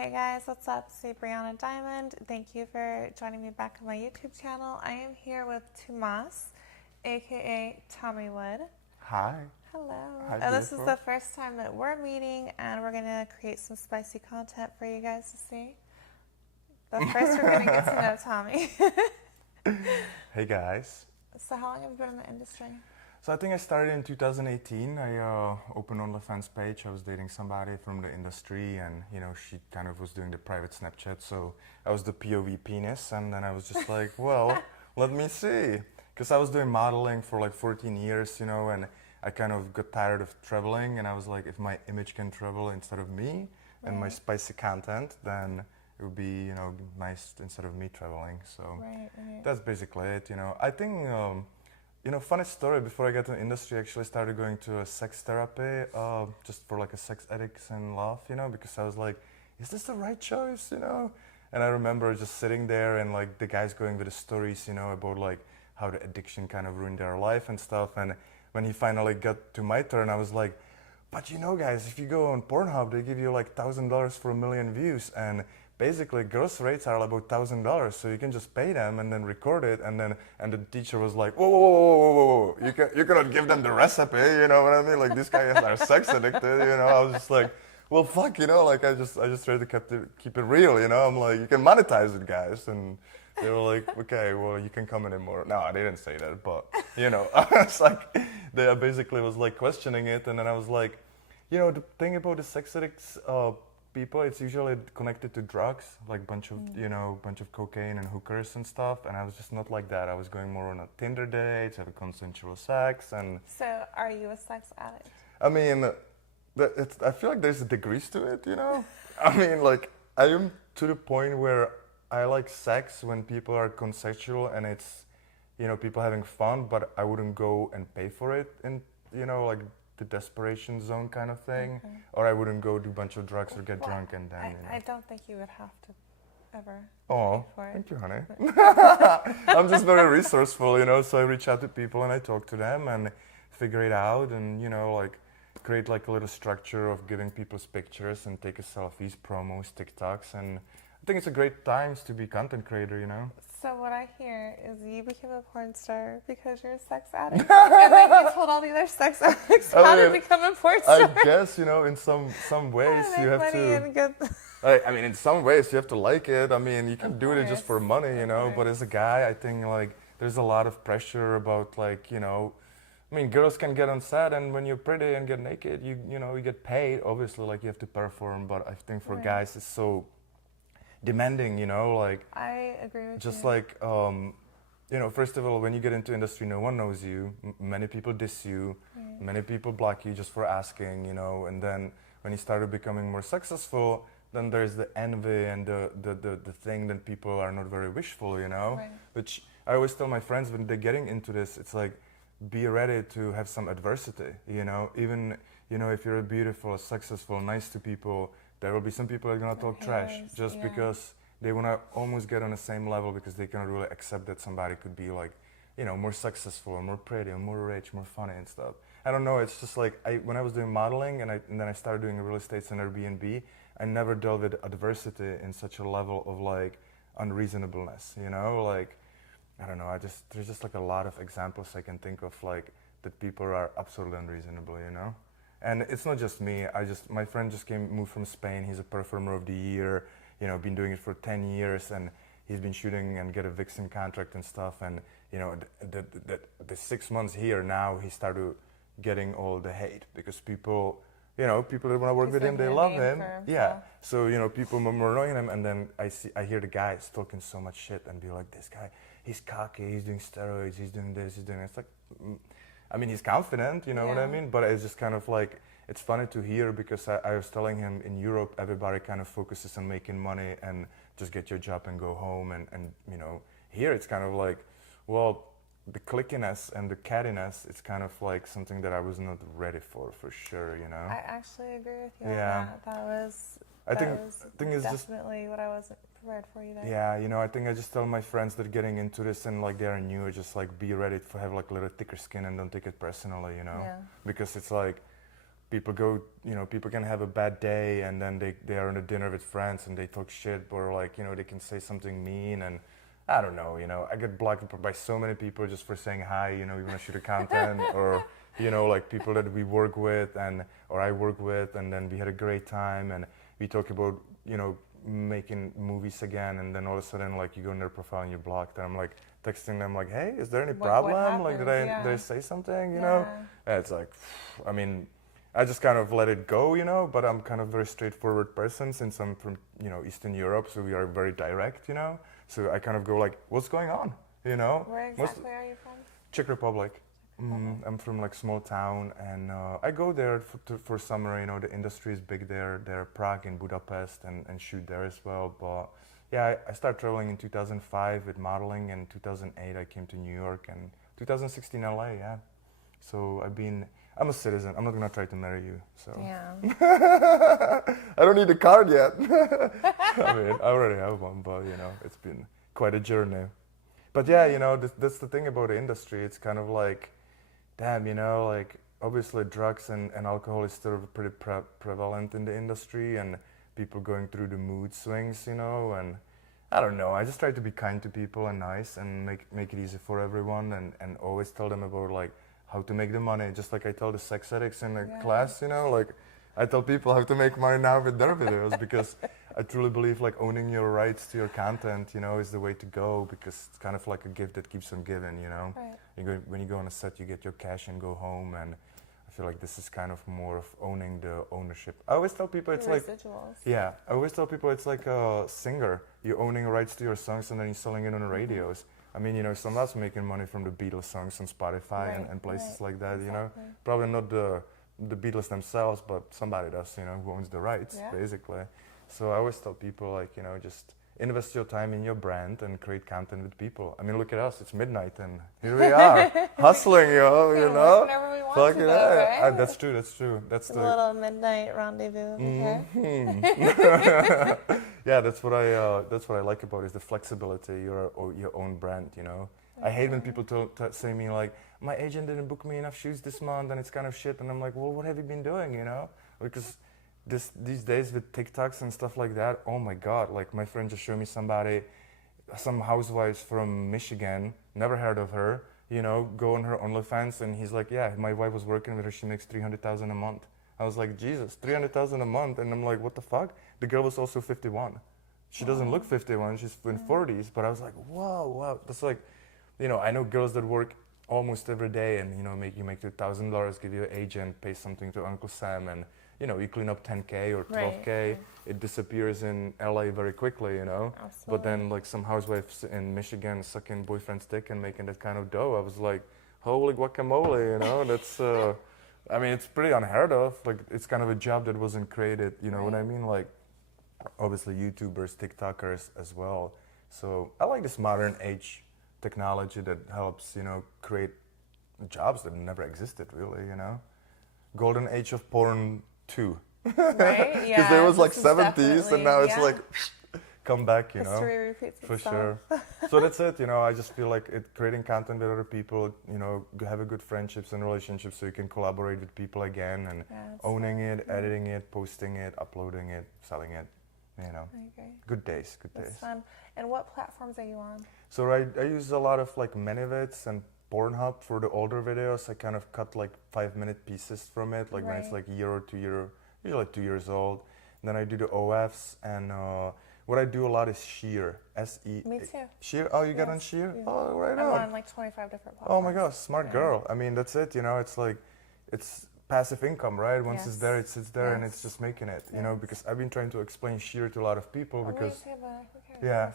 Hey guys, what's up? It's Brianna Dymond. Thank you for joining me back on my YouTube channel. I am here with Tomas, aka Tommy Wood. Hi. Hello. Hi, This is beautiful. the first time that we're meeting, and we're gonna create some spicy content for you guys to see. But first, we're gonna get to know Tommy. Hey guys. So, how long have you been in the industry? So I think I started in 2018. I opened OnlyFans page. I was dating somebody from the industry, and she kind of was doing the private Snapchat. So I was the POV penis, and then I was just like, well, let me see, because I was doing modeling for like 14 years, and I kind of got tired of traveling, and I was like, if my image can travel instead of me, and my spicy content, then it would be nice instead of me traveling. So that's basically it. I think. Funny story, before I got into the industry, I actually started going to a sex therapy, just for like a sex addicts and love, because I was like, is this the right choice, And I remember just sitting there and like the guys going with the stories, about like how the addiction kind of ruined their life and stuff. And when he finally got to my turn, I was like, but guys, if you go on Pornhub, they give you like $1,000 for 1,000,000 views, and basically gross rates are about $1,000, so you can just pay them and then record it, and the teacher was like, whoa, whoa, whoa, whoa, whoa, whoa. You cannot give them the recipe, you know what I mean? Like, these guys are sex addicted, I was just like, well, fuck, like I just tried to keep it real, I'm like, you can monetize it, guys, and they were like, okay, well, you can come anymore. No, I didn't say that, but I was like, they basically was like questioning it, and then I was like, the thing about the sex addicts people, it's usually connected to drugs, like bunch of cocaine and hookers and stuff, and I was just not like that. I was going more on a Tinder dates, having consensual sex, and. So, are you a sex addict? I mean, I feel like there's degrees to it, I mean, like, I am to the point where I like sex when people are consensual and it's, people having fun, but I wouldn't go and pay for it in, like the desperation zone kind of thing, or I wouldn't go do a bunch of drugs or get drunk and then. I don't think you would have to ever. Oh, pay for it. thank you, honey. I'm just very resourceful, so I reach out to people and I talk to them and figure it out, and like create like a little structure of giving people's pictures and take a selfies, promos, TikToks, and I think it's a great times to be content creator, So what I hear is you became a porn star because you're a sex addict, and then you told all the other sex addicts how to become a porn star. I guess in some ways you have to. I mean, in some ways you have to like it. I mean, you can do it just for money, But as a guy, I think like there's a lot of pressure about like I mean, girls can get on set, and when you're pretty and get naked, you get paid. Obviously, like you have to perform, but I think for guys it's so demanding, like. I agree with you. Just like, first of all, when you get into industry, no one knows you. Many people diss you. Many people block you just for asking, And then when you started becoming more successful, then there's the envy and the thing that people are not very wishful, Which I always tell my friends when they're getting into this, it's like, be ready to have some adversity, Even, if you're beautiful, successful, nice to people, there will be some people that are gonna talk trash just because they wanna almost get on the same level because they cannot really accept that somebody could be like, more successful, or more pretty, or more rich, more funny and stuff. I don't know. It's just like when I was doing modeling and then I started doing real estate and Airbnb, I never dealt with adversity in such a level of like unreasonableness, Like, I don't know. There's just like a lot of examples I can think of, like that people are absolutely unreasonable, And it's not just me. My friend just moved from Spain. He's a performer of the year. Been doing it for 10 years, and he's been shooting and get a Vixen contract and stuff. And the 6 months here now, he started getting all the hate because people that want to work with him, they love him. Yeah. So people are annoying him, and then I hear the guys talking so much shit and be like, this guy, he's cocky, he's doing steroids, he's doing this, he's doing. It's like, I mean, he's confident, you know what I mean? But it's just kind of like, it's funny to hear because I was telling him in Europe, everybody kind of focuses on making money and just get your job and go home. And here it's kind of like, well, the clickiness and the cattiness, it's kind of like something that I was not ready for sure, I actually agree with you on that. That was definitely what I wasn't prepared for either. Yeah, I think I just tell my friends that are getting into this and like they're new, just like be ready to have like a little thicker skin and don't take it personally, Because it's like, people go, people can have a bad day and then they are on a dinner with friends and they talk shit, or like, they can say something mean, and I don't know, I get blocked by so many people just for saying hi, we want to shoot a content, or, like people that we work with or I work with, and then we had a great time and we talk about, making movies again, and then all of a sudden, like, you go in their profile and you're blocked, and I'm like texting them like, hey, is there any problem? Like, did I say something, And it's like, I mean, I just kind of let it go, but I'm kind of a very straightforward person since I'm from, Eastern Europe, so we are very direct, So I kind of go like, what's going on, Where exactly are you from? Czech Republic. I'm from like small town, and I go there for summer. The industry is big there. There, Prague and Budapest, and shoot there as well. But yeah, I started traveling in 2005 with modeling, and 2008 I came to New York, and 2016 LA. Yeah, so I'm a citizen. I'm not gonna try to marry you. So yeah. I don't need a card yet. I mean, I already have one, but it's been quite a journey. But yeah, that's the thing about the industry. It's kind of like, damn, like obviously drugs and alcohol is still pretty prevalent in the industry, and people going through the mood swings, and I don't know. I just try to be kind to people and nice and make it easy for everyone, and always tell them about like how to make the money, just like I tell the sex addicts in the class, like I tell people how to make money now with their videos, because I truly believe like owning your rights to your content, is the way to go, because it's kind of like a gift that keeps on giving, Right. When you go on a set, you get your cash and go home, and I feel like this is kind of more of owning the ownership. I always tell people it's like, residuals. Yeah, I always tell people it's like a singer. You're owning rights to your songs and then you're selling it on the radios. I mean, someone's making money from the Beatles songs on Spotify and places like that, Exactly. Probably not the Beatles themselves, but somebody does, who owns the rights, Yeah. basically. So I always tell people, like, just invest your time in your brand and create content with people. I mean, look at us, it's midnight and here we are, hustling, Whenever we want to, right? That's true. That's a little midnight rendezvous over here. Yeah, that's what I like about it, is the flexibility, your own brand, I hate when people say me like, my agent didn't book me enough shoots this month and it's kind of shit, and I'm like, well, what have you been doing, Because these days with TikToks and stuff like that, oh my God, like my friend just showed me some housewives from Michigan, never heard of her, go on her OnlyFans, and he's like, yeah, my wife was working with her, she makes $300,000 a month. I was like, Jesus, $300,000 a month, and I'm like, what the fuck? The girl was also 51. She doesn't look 51, she's in 40s, but I was like, wow, that's like, I know girls that work almost every day and, you make $2,000, give you an agent, pay something to Uncle Sam, and, you clean up 10K or 12K, Right. It disappears in LA very quickly, Absolutely. But then like some housewives in Michigan sucking boyfriend's dick and making that kind of dough, I was like, holy guacamole, that's, I mean, it's pretty unheard of. Like, it's kind of a job that wasn't created, you know what I mean? Like, obviously YouTubers, TikTokers as well. So I like this modern age technology that helps, create jobs that never existed really, Golden age of porn 2. Right? Yeah. Because there was like this is 70s and now it's yeah. like come back, History repeats For itself. sure. So that's it, I just feel like creating content with other people, have a good friendships and relationships so you can collaborate with people again, and owning it, editing it, posting it, uploading it, selling it, I agree. Good days. That's fun. And what platforms are you on? So I use a lot of like Manyvids and Pornhub for the older videos. I kind of cut like 5-minute pieces from it, like when it's like a year or 2 year, usually like 2 years old. And then I do the OFs, and what I do a lot is Sheer, S-E. Me too. Sheer? Oh, you got on Sheer? Yeah. Oh, right I'm on. on like 25 different platforms. Oh my gosh, smart girl. I mean, that's it, it's like, it's passive income, right? Once it's there, it sits there and it's just making it, because I've been trying to explain Sheer to a lot of people because... Yeah.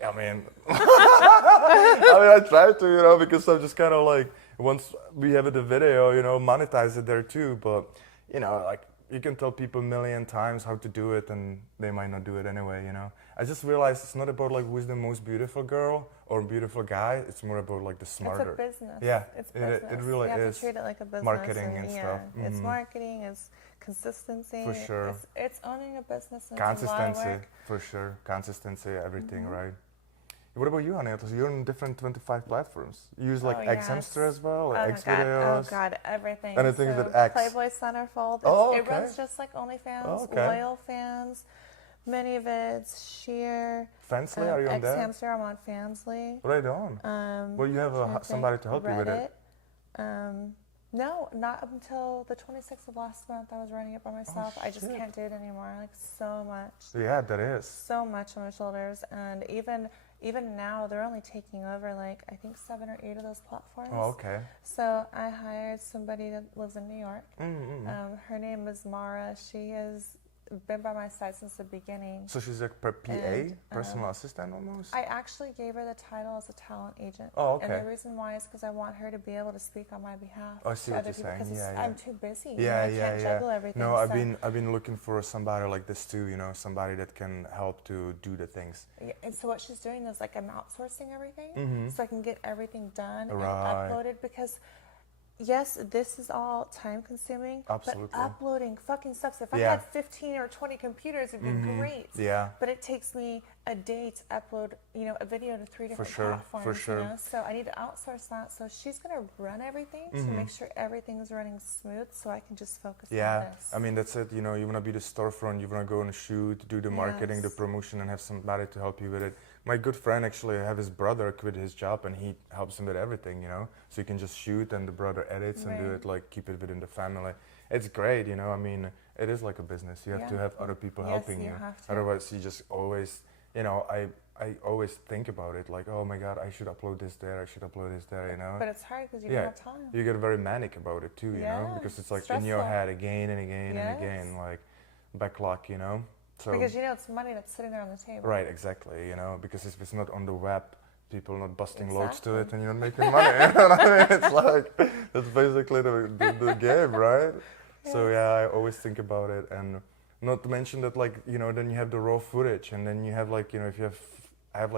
I mean, I try to, because I'm just kind of like, once we have the video, monetize it there too. But, like, you can tell people a million times how to do it and they might not do it anyway, I just realized it's not about like who's the most beautiful girl or beautiful guy. It's more about like the smarter. It's a business. Yeah, it's business. It really you have is. to treat it like a business. Marketing and stuff. It's marketing, it's consistency. For sure. It's owning a business. And Consistency, it's a lot of work. for sure. Consistency, everything, right? What about you, Aneta? So you're on different 25 platforms. You use like Oh, Xhamster yes. as well, or Oh my X god. Oh videos. god, everything. Anything So with X. Playboy Centerfold. Oh, It okay. runs just like OnlyFans, Oh, okay. Loyal Fans, ManyVids, Sheer, Fansly, are you on there? Xhamster. I'm on Fansly. Right on. Well, you have Trying to somebody think. to help you with it. No, not up until the 26th of last month. I was running it by myself. I just shit. can't do it anymore. Like so much. Yeah, that is. So much on my shoulders, and even now they're only taking over like I think 7 or 8 of those platforms. Oh, okay. So I hired somebody that lives in New York. Mm-hmm. Her name is Mara. She has been by my side since the beginning. So she's like per PA, And, personal assistant almost? I actually gave her the title as a talent agent. Oh, okay. And the reason why is because I want her to be able to speak on my behalf I see to what other you're people saying. because Yeah, I'm too busy. Yeah, I can't juggle everything. No, so. I've been looking for somebody like this too. You know, somebody that can help to do the things. Yeah, and so what she's doing is like I'm outsourcing everything, Mm-hmm. so I can get everything done and Right. uploaded because. Yes, this is all time consuming, Absolutely. but uploading fucking sucks. If I Yeah. had 15 or 20 computers, it'd be great. Yeah. But it takes me a day to upload, a video to 3 different sure, platforms. for sure. So I need to outsource that. So she's gonna run everything to make sure everything's running smooth, so I can just focus on Yeah, this. I mean that's it. You know, you wanna be the storefront. You wanna go on a shoot, do the marketing, the Yes. promotion, and have somebody to help you with it. My good friend actually, I have his brother quit his job, and he helps him with everything. You know, so you can just shoot, and the brother edits and do Right. it like keep it within the family. It's great. You know, I mean, it is like a business. You have to Yeah. have other people Yes, helping you you. have to. Otherwise, you just always, I always think about it like, oh my God, I should upload this there. I should upload this there. You know. But it's hard because you Yeah, don't have time. you get very manic about it too, you know, Yeah, because it's like in your stressful. head again and again and again, Yes. like backlog, you know. So Because it's money that's sitting there on the table. right, exactly, you know, because if it's not on the web, people not busting loads to Exactly. it, and you're not making money. You know what I mean? It's like that's basically the game, right? So yeah, I always think about it, and not to mention that then you have the raw footage, and then you have if you have. I have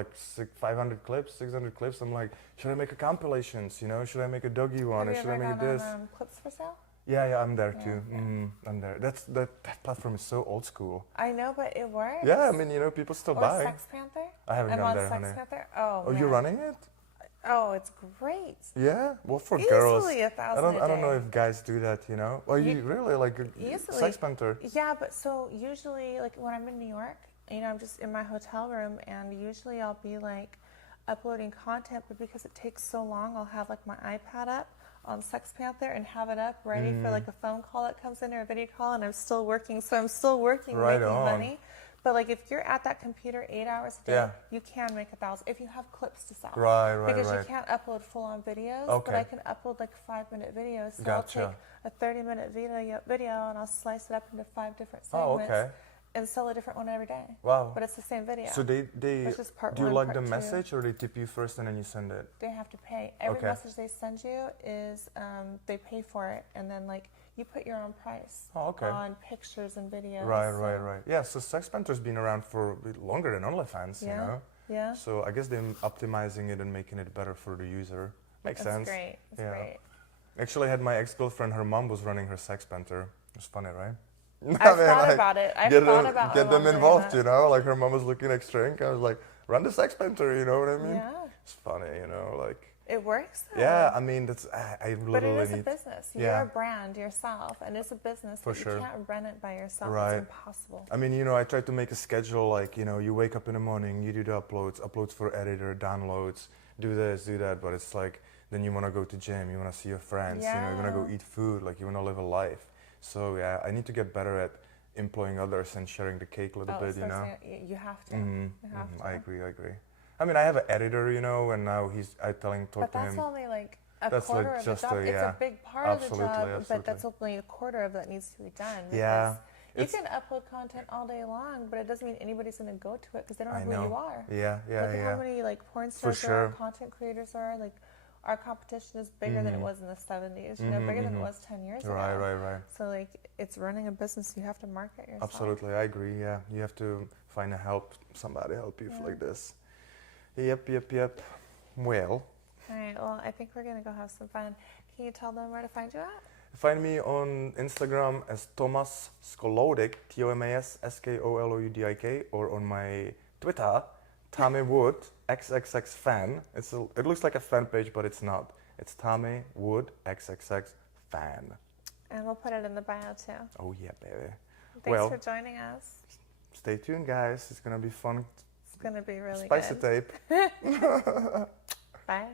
500 clips, 600 clips. I'm like, should I make a compilations? You know, should I make a doggy one? Have you Or should I ever make gone this? on Clips for Sale? Yeah, I'm there too. Yeah. I'm there. That platform is so old school. I know, but it works. Yeah, I mean, people still Or buy. Sex Panther? I haven't I'm gone on there, Sex honey. Panther. Oh, Oh, man. you're running it? Oh, it's great. Yeah. Well, for Easily girls, 1,000 I a don't know day. if guys do that. You know? Well, you really like a Easily. Sex Panther? Yeah, but so usually, when I'm in New York, I'm just in my hotel room, and usually I'll be uploading content, but because it takes so long, I'll have my iPad up on Sex Panther and have it up ready for a phone call that comes in or a video call, and I'm still working. So I'm still working, Right making on. money. But if you're at that computer 8 hours a day, Yeah. you can make 1,000 if you have clips to sell. Right, Because right. you can't upload full-on videos, but Okay. I can upload 5-minute videos. So Gotcha. I'll take a 30-minute video and I'll slice it up into 5 different Oh, segments okay. and sell a different one every day. Wow. But it's the same video. So they Which is part do you one, like part the two. message, or they tip you first and then you send it? They have to pay. Every Okay. message they send you is they pay for it, and then you put your own price Oh, okay. on pictures and videos. Right. Yeah, so Sex Panther's been around for a bit longer than OnlyFans, you Yeah. know? Yeah. So I guess they're optimizing it and making it better for the user. Makes That's sense. great. That's Yeah. great. Actually, I had my ex-girlfriend, her mom was running her Sex Panther. It was funny, right? I've thought about it. I've thought about get my them mom doing involved, that. you know? Like her mom was looking extra ink. I was like, run the Sex Panther, you know what I mean? Yeah. It's funny, you know, It works though. yeah, I mean, that's, I But literally it is a need, business. You're yeah. a brand yourself, and it's a business. For but sure. You can't run it by yourself. Right. It's impossible. I mean, I try to make a schedule, you wake up in the morning, you do the uploads for editor, downloads, do this, do that, but it's then you want to go to gym, you want to see your friends, you want to go Yeah. eat food, you want to live a life. So yeah, I need to get better at employing others and sharing the cake a little bit, you know? You have to. Mhm, You have mhm, to. I agree. I mean, I have an editor, and now I talk But to that's him. only a That's quarter of the just job. It's yeah. a big part Absolutely, of the job, absolutely. but that's only a quarter of that needs to be done. Yeah, because you can upload content all day long, but it doesn't mean anybody's going to go to it because they don't know I who know. you are. Yeah, Look at how many porn stars there sure. are, content creators are. Our competition is bigger than it was in the 70s. Bigger than it was 10 years ago. Right. So it's running a business. You have to market yourself. Absolutely, I agree. Yeah, you have to find somebody help you like this. Yep. Well, All right. Well, I think we're going to go have some fun. Can you tell them where to find you at? find me on Instagram as Tomas Skolodik, TOMAS SKOLOUDIK, or on my Twitter, Tommy Wood XXX fan. It looks like a fan page, but it's not. It's Tommy Wood XXX fan. And we'll put it in the bio too. Oh yeah, baby. Thanks for joining us. Stay tuned, guys. It's gonna be fun. It's gonna be really Spicy good. tape. Bye.